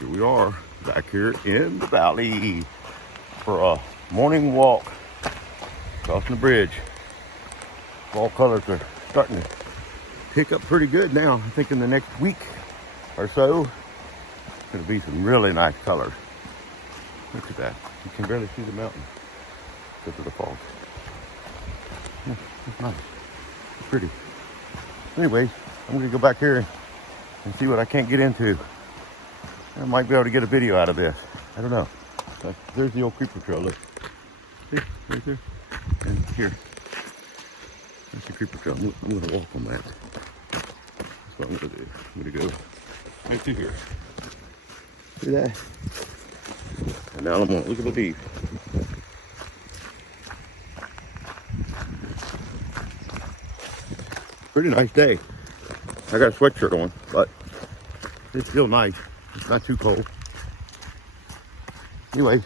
Here we are back here in the valley for a morning walk crossing the bridge. Fall colors are starting to pick up pretty good now. I think in the next week or so, there'll be some really nice colors. Look at that. You can barely see the mountain because of the fog. Yeah, it's nice. It's pretty. Anyways, I'm going to go back here and see what I can't get into. I might be able to get a video out of this. I don't know. There's the old creeper trail. Look. See? Right there. And here. That's the creeper trail. I'm going to walk on that. That's what I'm going to do. I'm going to go right through here. See that? And now I'm going to look at the deep. Pretty nice day. I got a sweatshirt on, but it's still nice. It's not too cold. Anyway,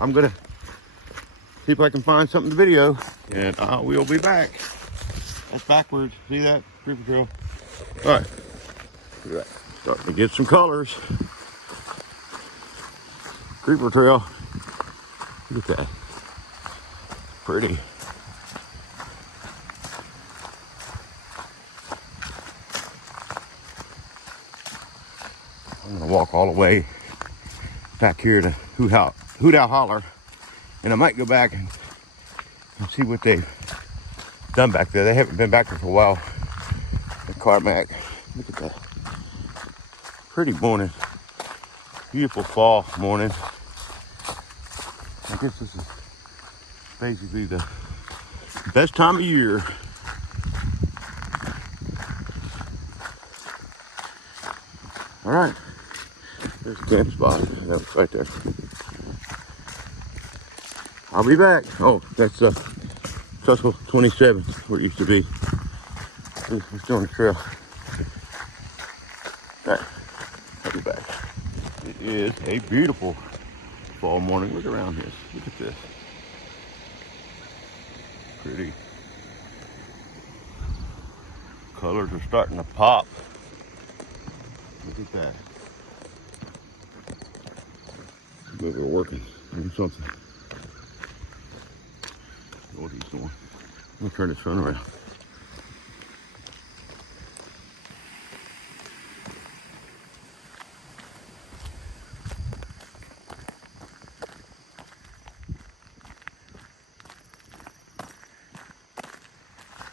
I'm gonna see if I can find something to video, and I will be back. That's backwards. See that? Creeper trail. All right. Look at that. Starting to get some colors. Creeper trail. Look at that. Pretty. I'm gonna walk all the way back here to HootOwlHoller, and I might go back and see what they've done back there. They haven't been back there for a while. The Carmack, look at that. Pretty morning, beautiful fall morning. I guess this is basically the best time of year. All right. There's a camp spot. That was right there. I'll be back. Oh, that's Tussle 27, where it used to be. We're still on the trail. All right. I'll be back. It is a beautiful fall morning. Look around here. Look at this. Pretty. Colors are starting to pop. Look at that. Maybe we're working on something. What he's doing. I'm gonna turn this phone around.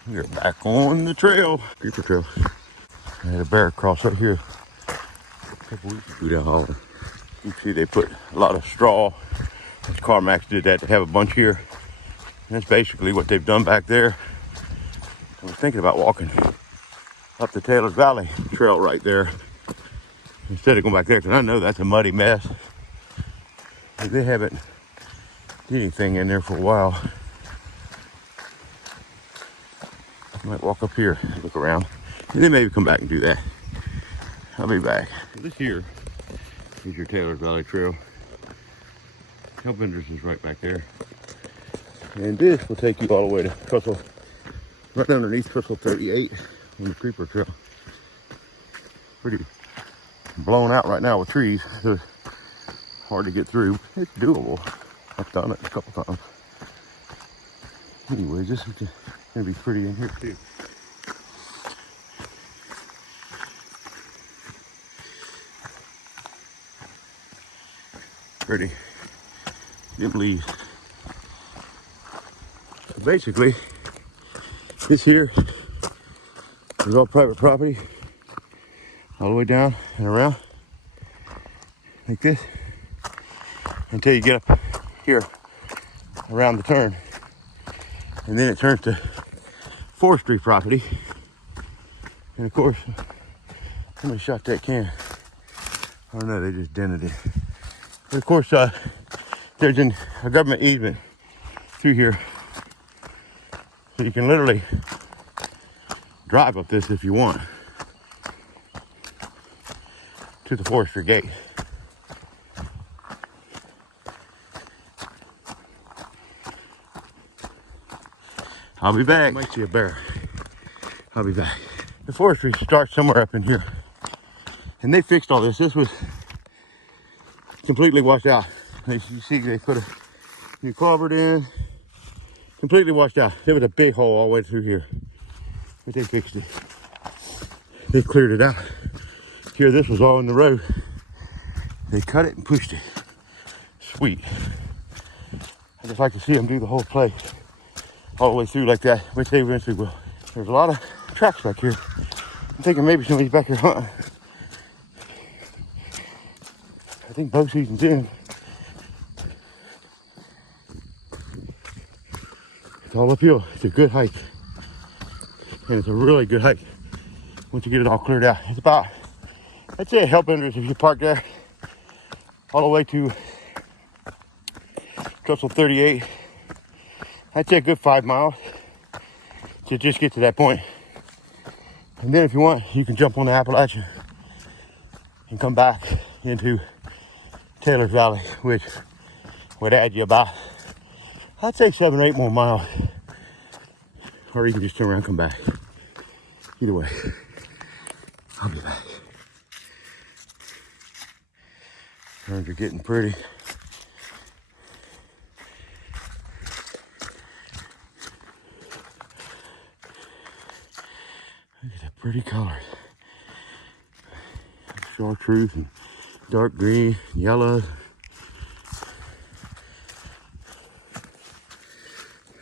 We're back on the trail. Creeper trail. I had a bear cross right here a couple weeks ago down Holler. You can see they put a lot of straw. Carmax did that to have a bunch here. And that's basically what they've done back there. I was thinking about walking up the Taylor's Valley trail right there instead of going back there, because I know that's a muddy mess. But they haven't did anything in there for a while. I might walk up here, look around, and then maybe come back and do that. I'll be back. So this here is your Taylor's Valley Trail. Hellbender's is right back there. And this will take you all the way to Tussle, right underneath Tussle 38 on the Creeper Trail. Pretty blown out right now with trees, so it's hard to get through. It's doable. I've done it a couple times. Anyways, this is gonna be pretty in here too. Pretty. Them leaves. So basically, this here is all private property, all the way down and around, like this, until you get up here around the turn. And then it turns to forestry property. And of course, somebody shot that can. I don't know, they just dented it. But of course, there's a government easement through here. So you can literally drive up this if you want to the forestry gate. I'll be back. I might see a bear. I'll be back. The forestry starts somewhere up in here. And they fixed all this. This was completely washed out. As you see, they put a new culvert in, completely washed out. There was a big hole all the way through here, but they fixed it. They cleared it out. Here, this was all in the road. They cut it and pushed it. Sweet. I just like to see them do the whole place all the way through like that, which they eventually will. There's a lot of tracks back here. I'm thinking maybe somebody's back here hunting. I think bow season's in. It's all uphill. It's a good hike. And it's a really good hike once you get it all cleared out. It's about, I'd say a help interest if you park there all the way to Trestle 38. I'd say a good 5 miles to just get to that point. And then if you want, you can jump on the Appalachian and come back into Taylor's Valley, which would add you about, I'd say 7 or 8 more miles. Or you can just turn around and come back. Either way, I'll be back. Turns are getting pretty. Look at that pretty color. Chartreuse and dark green, yellow.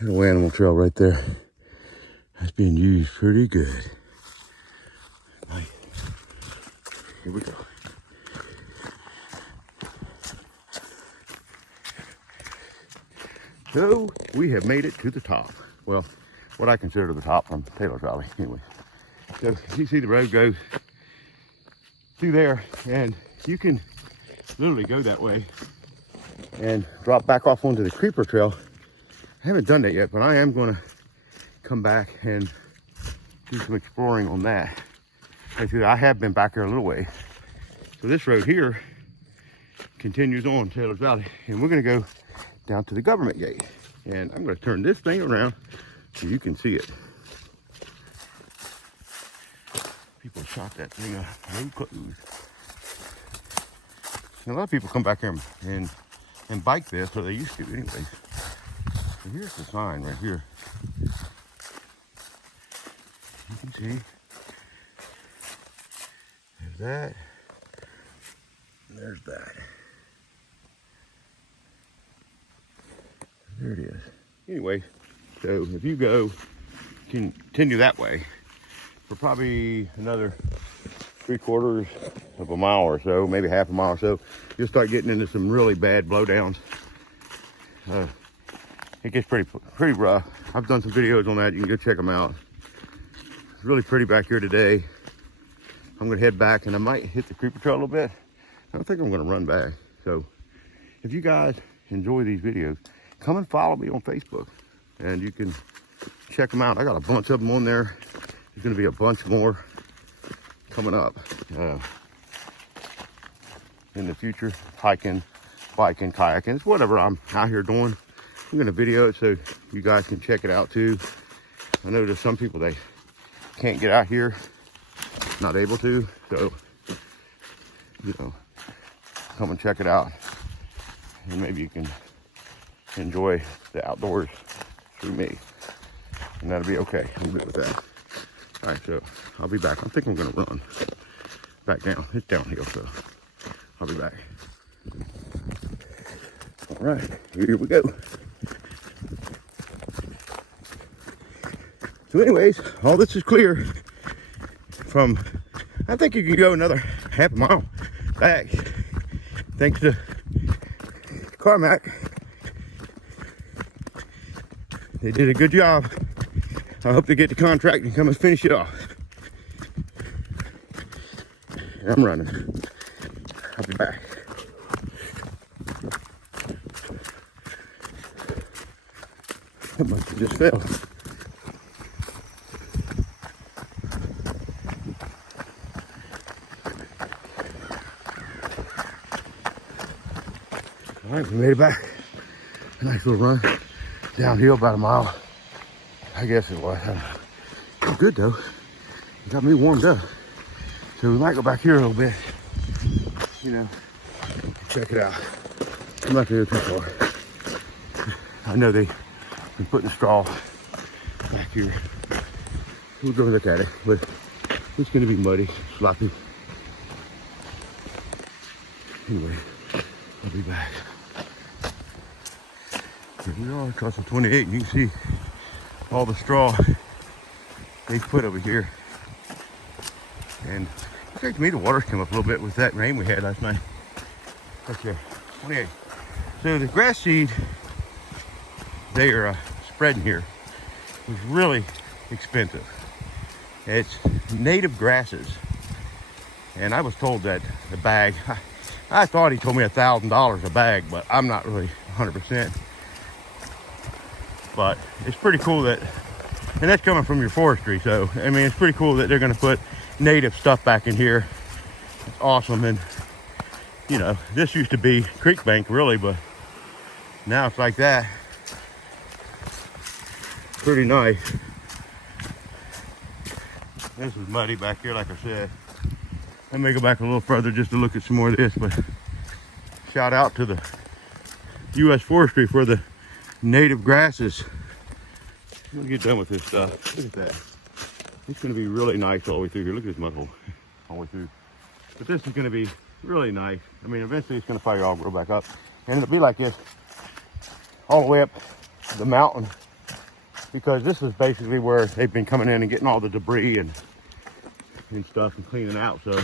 Little animal trail right there. That's being used pretty good. Right. Here we go. So we have made it to the top. Well, what I consider the top from Taylor's Valley, anyway. So you see the road goes through there, and you can literally go that way and drop back off onto the creeper trail. I haven't done that yet, but I am going to come back and do some exploring on that. Actually, I have been back there a little way. So this road here continues on Taylor's Valley, and we're going to go down to the government gate. And I'm going to turn this thing around so you can see it. People shot that thing up. No clues. And a lot of people come back here and bike this, or they used to anyways. So here's the sign right here. You can see. There's that. And there's that. There it is. Anyway, so if you go, continue that way for probably another 3/4 of a mile or so, maybe half a mile or so, you'll start getting into some really bad blowdowns. It gets pretty rough. I've done some videos on that. You can go check them out. It's really pretty back here today. I'm gonna head back, and I might hit the creeper trail a little bit. I don't think I'm gonna run back. So if you guys enjoy these videos, come and follow me on Facebook, and you can check them out. I got a bunch of them on there. There's gonna be a bunch more coming up in the future. Hiking, biking, kayaking, it's whatever I'm out here doing. I'm gonna video it so you guys can check it out too. I know there's some people, they can't get out here, not able to, so you know, come and check it out, and maybe you can enjoy the outdoors through me, and that'll be okay. I'm good with that. All right, so I'll be back. I think I'm gonna run back down. It's downhill, so I'll be back. All right, here we go. So anyways, all this is clear from, I think you can go another half a mile back, thanks to Carmack. They did a good job. I hope they get the contract and come and finish it off. I'm running. I'll be back. That must have just fell. All right, we made it back. A nice little run. Downhill about a mile. I guess it was. It's good though. It got me warmed up. So we might go back here a little bit. You know, Check it out. I'm not going to go too far. I know they've been putting straw back here. We'll go look at it, but it's going to be muddy, sloppy. Anyway, I'll be back. Here we are, crossing 28, and you can see all the straw they put over here. And it's great to me, the water's come up a little bit with that rain we had last night. Okay, 28. So the grass seed they are spreading here was really expensive. It's native grasses. And I was told that the bag, I thought he told me $1,000 a bag, but I'm not really 100%. But it's pretty cool that, and that's coming from your forestry, so I mean it's pretty cool that they're going to put native stuff back in here. It's awesome. And you know, this used to be creek bank really, but now it's like that. Pretty nice. This is muddy back here, like I said. Let me go back a little further just to look at some more of this, but shout out to the U.S. Forestry for the native grasses. I'm gonna get done with this stuff. Look at that. It's gonna be really nice all the way through here. Look at this mud hole all the way through. But this is gonna be really nice. I mean, eventually it's gonna probably all grow back up. And it'll be like this all the way up the mountain, because this is basically where they've been coming in and getting all the debris and stuff and cleaning out. So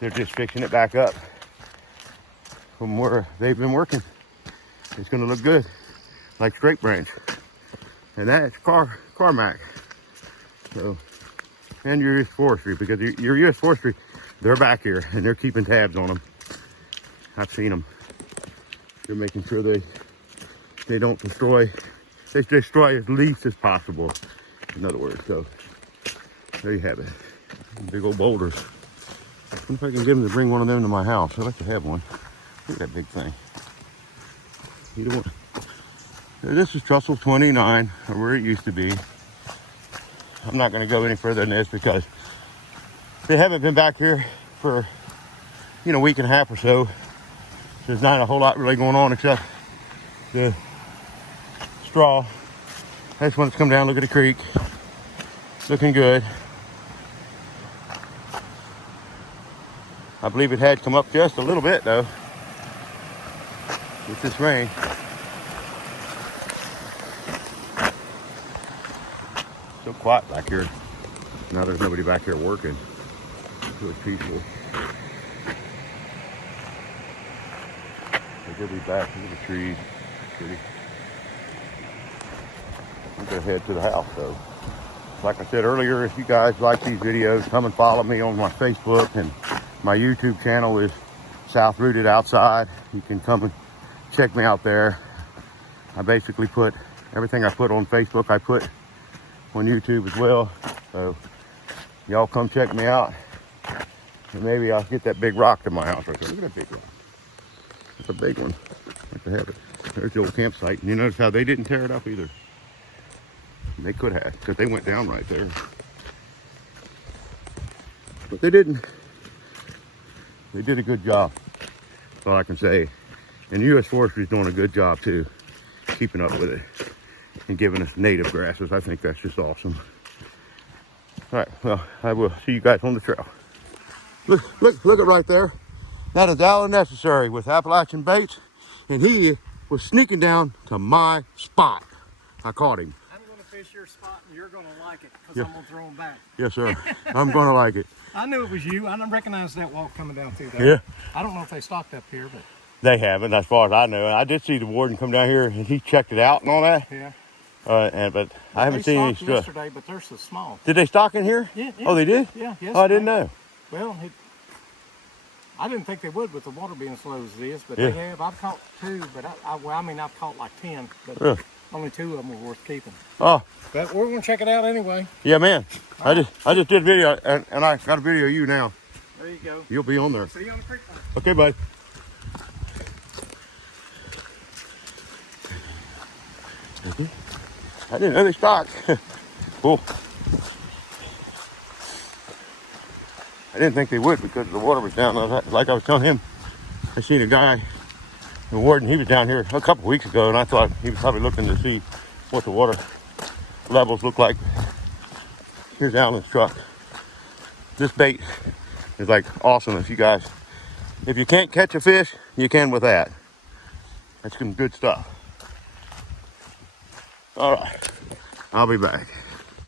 they're just fixing it back up from where they've been working. It's gonna look good, like straight branch. And that's Carmack. So, and your U.S. Forestry, because your U.S. Forestry, they're back here and they're keeping tabs on them. I've seen them. They're making sure they don't destroy, they destroy as least as possible, in other words. So there you have it. Big old boulders. I wonder if I can get them to bring one of them to my house. I'd like to have one. Look at that big thing. Either one. This is Trestle 29, or where it used to be. I'm not going to go any further than this because they haven't been back here for, you know, a week and a half or so. There's not a whole lot really going on except the straw. I just want to come down, look at the creek. Looking good. I believe it had come up just a little bit though with this rain. So quiet back here. Now there's nobody back here working. So it's peaceful. They'll be back. Look at the trees. Pretty. I'm gonna head to the house though. Like I said earlier, if you guys like these videos, come and follow me on my Facebook, and my YouTube channel is South Rooted Outside. You can come and check me out there. I basically put everything I put on Facebook, I put on YouTube as well. So y'all come check me out, and maybe I'll get that big rock to my house right there. Look at that big rock. It's a big one. I like to have it. There's the old campsite. And you notice how they didn't tear it up either. They could have, because they went down right there. But they didn't. They did a good job. That's all I can say. And the U.S. Forestry is doing a good job too, keeping up with it and giving us native grasses. I think that's just awesome. All right, well, I will see you guys on the trail. Look at right there. That is Alan Necessary with Appalachian Bates, and he was sneaking down to my spot. I caught him. I'm going to fish your spot, and you're going to like it, because I'm going to throw them back. Yes, sir. I'm going to like it. I knew it was you. I didn't recognize that walk coming down through there. Yeah. I don't know if they stocked up here, but... They haven't, as far as I know. I did see the warden come down here, and he checked it out and all that. Yeah. But I haven't seen any stuff. Yesterday, but they're so small. Did they stock in here? Yeah. Oh, they did? Yeah. Oh, I didn't know. Well, I didn't think they would with the water being slow as it is, but Yeah. they have. I've caught 2, but I've caught like 10, but Yeah. only 2 of them were worth keeping. Oh. But we're going to check it out anyway. Yeah, man. I just did video, and I got a video of you now. There you go. You'll be on there. See you on the creek. Okay, bud. I didn't know they stocked. Cool. I didn't think they would because the water was down. Like I was telling him, I seen a guy, the warden, he was down here a couple weeks ago, and I thought he was probably looking to see what the water levels look like. Here's Alan's truck. This bait is like awesome if you can't catch a fish, you can with that. That's some good stuff. All right, I'll be back.